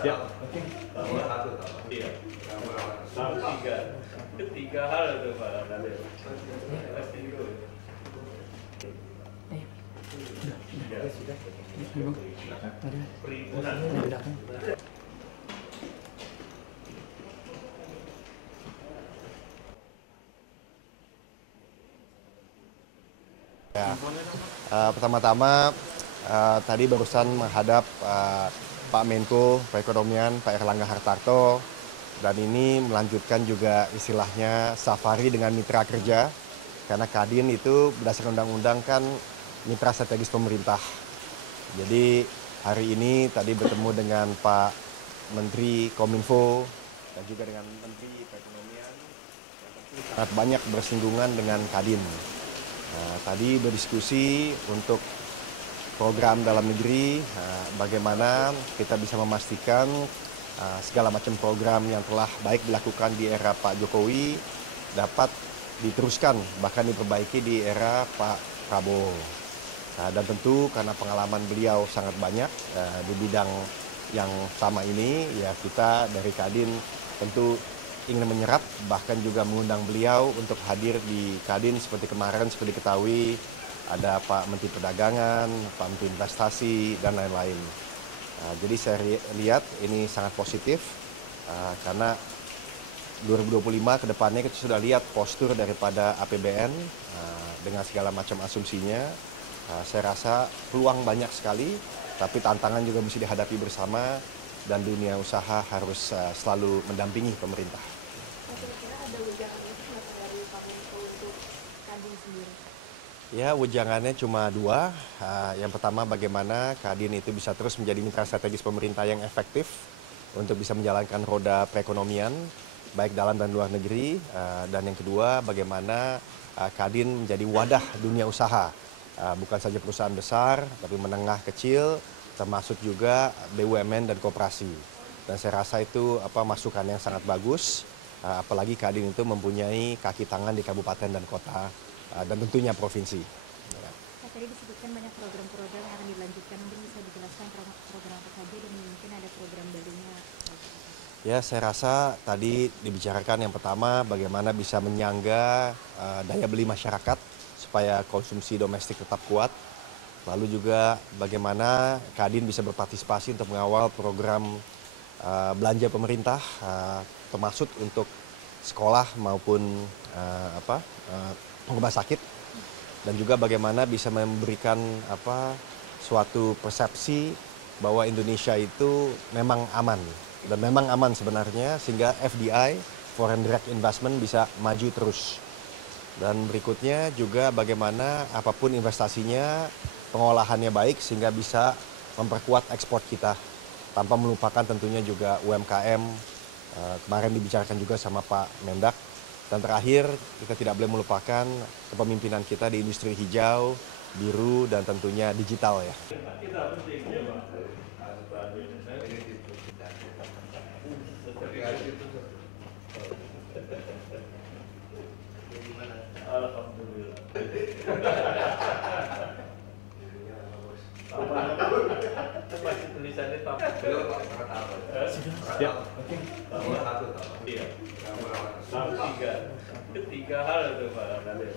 Ya, oke. Iya. Tiga hal itu Pak Nabil. Sudah. Perhimpunan. Ya, pertama-tama tadi barusan menghadap Pak Menko Perekonomian, Pak Erlangga Hartarto, dan ini melanjutkan juga istilahnya safari dengan mitra kerja, karena Kadin itu berdasarkan undang-undang kan mitra strategis pemerintah. Jadi hari ini tadi bertemu dengan Pak Menteri Kominfo dan juga dengan Menteri Perekonomian yang tentu sangat banyak bersinggungan dengan Kadin. Tadi berdiskusi untuk program dalam negeri, bagaimana kita bisa memastikan segala macam program yang telah baik dilakukan di era Pak Jokowi dapat diteruskan, bahkan diperbaiki di era Pak Prabowo. Dan tentu karena pengalaman beliau sangat banyak di bidang yang sama ini, ya kita dari Kadin tentu ingin menyerap, bahkan juga mengundang beliau untuk hadir di Kadin seperti kemarin, seperti diketahui ada Pak Menteri Perdagangan, Pak Menteri Investasi, dan lain-lain. Jadi saya lihat ini sangat positif karena 2025 ke depannya kita sudah lihat postur daripada APBN dengan segala macam asumsinya. Saya rasa peluang banyak sekali, tapi tantangan juga mesti dihadapi bersama dan dunia usaha harus selalu mendampingi pemerintah. Kira-kira ada wejangan itu dari Pak Menko untuk Kadin sendiri? Ya, wejangannya cuma dua. Yang pertama bagaimana Kadin itu bisa terus menjadi mitra strategis pemerintah yang efektif untuk bisa menjalankan roda perekonomian baik dalam dan luar negeri. Dan yang kedua bagaimana Kadin menjadi wadah dunia usaha. Bukan saja perusahaan besar, tapi menengah kecil, termasuk juga BUMN dan koperasi. Dan saya rasa itu masukan yang sangat bagus, apalagi Kadin itu mempunyai kaki tangan di kabupaten dan kota, dan tentunya provinsi. Tadi disebutkan banyak program-program yang akan dilanjutkan, mungkin bisa dijelaskan program apa saja dan mungkin ada program barunya. Ya, saya rasa tadi dibicarakan yang pertama bagaimana bisa menyangga daya beli masyarakat supaya konsumsi domestik tetap kuat. Lalu juga bagaimana Kadin bisa berpartisipasi untuk mengawal program belanja pemerintah, termasuk untuk sekolah maupun rumah sakit, dan juga bagaimana bisa memberikan suatu persepsi bahwa Indonesia itu memang aman, dan memang aman sebenarnya, sehingga FDI, Foreign Direct Investment, bisa maju terus. Dan berikutnya juga bagaimana apapun investasinya, pengolahannya baik sehingga bisa memperkuat ekspor kita tanpa melupakan tentunya juga UMKM. Kemarin dibicarakan juga sama Pak Mendak. Dan terakhir kita tidak boleh melupakan kepemimpinan kita di industri hijau, biru, dan tentunya digital ya. Alhamdulillah. Masih tulisannya Pak. Ya, oke. Iya. Tiga hal itu Pak Nabil.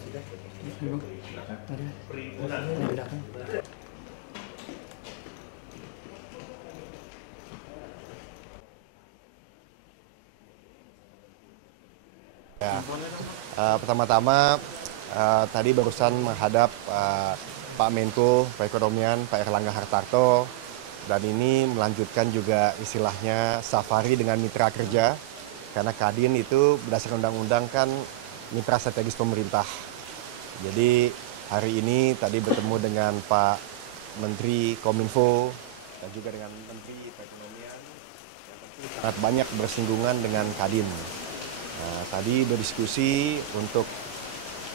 Sudah. Perhimpunan. Ya, pertama-tama tadi barusan menghadap Pak Menko Perekonomian, Pak Erlangga Hartarto, dan ini melanjutkan juga istilahnya safari dengan mitra kerja, karena Kadin itu berdasarkan undang-undang kan mitra strategis pemerintah. Jadi hari ini tadi bertemu dengan Pak Menteri Kominfo dan juga dengan Menteri Perekonomian yang tentu sangat banyak bersinggungan dengan Kadin. Tadi berdiskusi untuk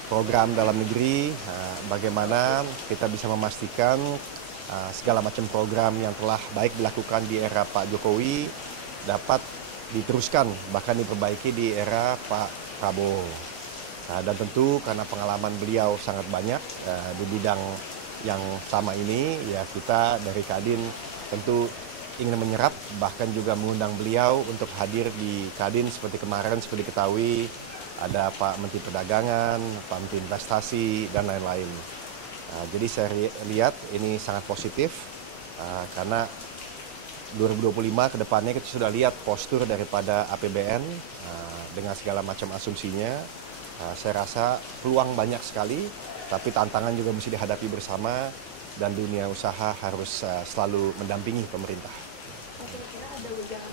program dalam negeri, bagaimana kita bisa memastikan segala macam program yang telah baik dilakukan di era Pak Jokowi dapat diteruskan, bahkan diperbaiki di era Pak Prabowo. Dan tentu karena pengalaman beliau sangat banyak di bidang yang sama ini, ya kita dari Kadin tentu ingin menyerap, bahkan juga mengundang beliau untuk hadir di Kadin seperti kemarin, seperti diketahui ada Pak Menteri Perdagangan, Pak Menteri Investasi, dan lain-lain. Jadi saya lihat ini sangat positif karena 2025 ke depannya kita sudah lihat postur daripada APBN dengan segala macam asumsinya. Saya rasa peluang banyak sekali, tapi tantangan juga mesti dihadapi bersama dan dunia usaha harus selalu mendampingi pemerintah. Kira-kira ada wejangan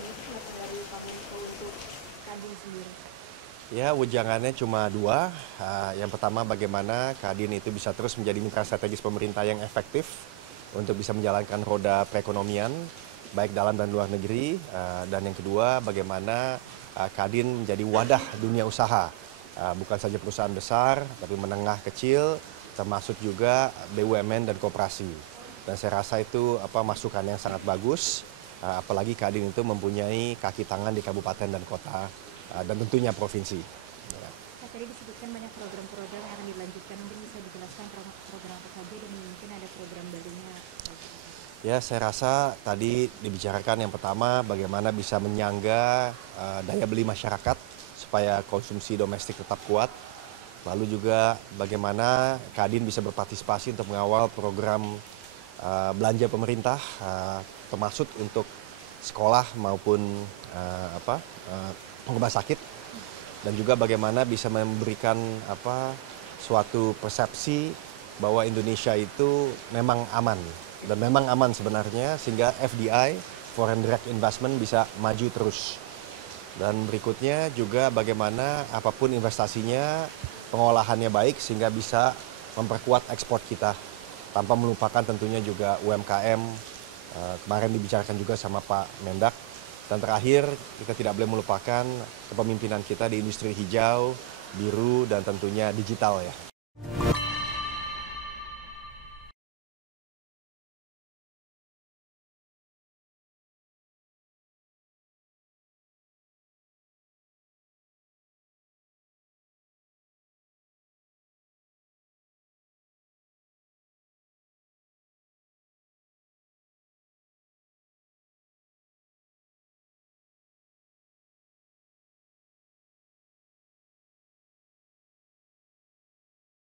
dari Pak Menko untuk Kadin sendiri? Ya, wejangannya cuma dua. Yang pertama bagaimana Kadin itu bisa terus menjadi mitra strategis pemerintah yang efektif untuk bisa menjalankan roda perekonomian, baik dalam dan luar negeri. Dan yang kedua bagaimana Kadin menjadi wadah dunia usaha. Bukan saja perusahaan besar, tapi menengah kecil, termasuk juga BUMN dan koperasi. Dan saya rasa itu masukan yang sangat bagus, apalagi Kadin itu mempunyai kaki tangan di kabupaten dan kota, dan tentunya provinsi. Pak, tadi disebutkan banyak program-program yang akan dilanjutkan, mungkin bisa dijelaskan program apa saja dan mungkin ada program barunya. Ya, saya rasa tadi dibicarakan yang pertama bagaimana bisa menyangga daya beli masyarakat supaya konsumsi domestik tetap kuat. Lalu juga bagaimana Kadin bisa berpartisipasi untuk mengawal program belanja pemerintah, termasuk untuk sekolah maupun rumah sakit. Dan juga bagaimana bisa memberikan suatu persepsi bahwa Indonesia itu memang aman. Dan memang aman sebenarnya, sehingga FDI, Foreign Direct Investment, bisa maju terus. Dan berikutnya juga bagaimana apapun investasinya, pengolahannya baik sehingga bisa memperkuat ekspor kita. Tanpa melupakan tentunya juga UMKM, kemarin dibicarakan juga sama Pak Mendak. Dan terakhir kita tidak boleh melupakan kepemimpinan kita di industri hijau, biru, dan tentunya digital ya.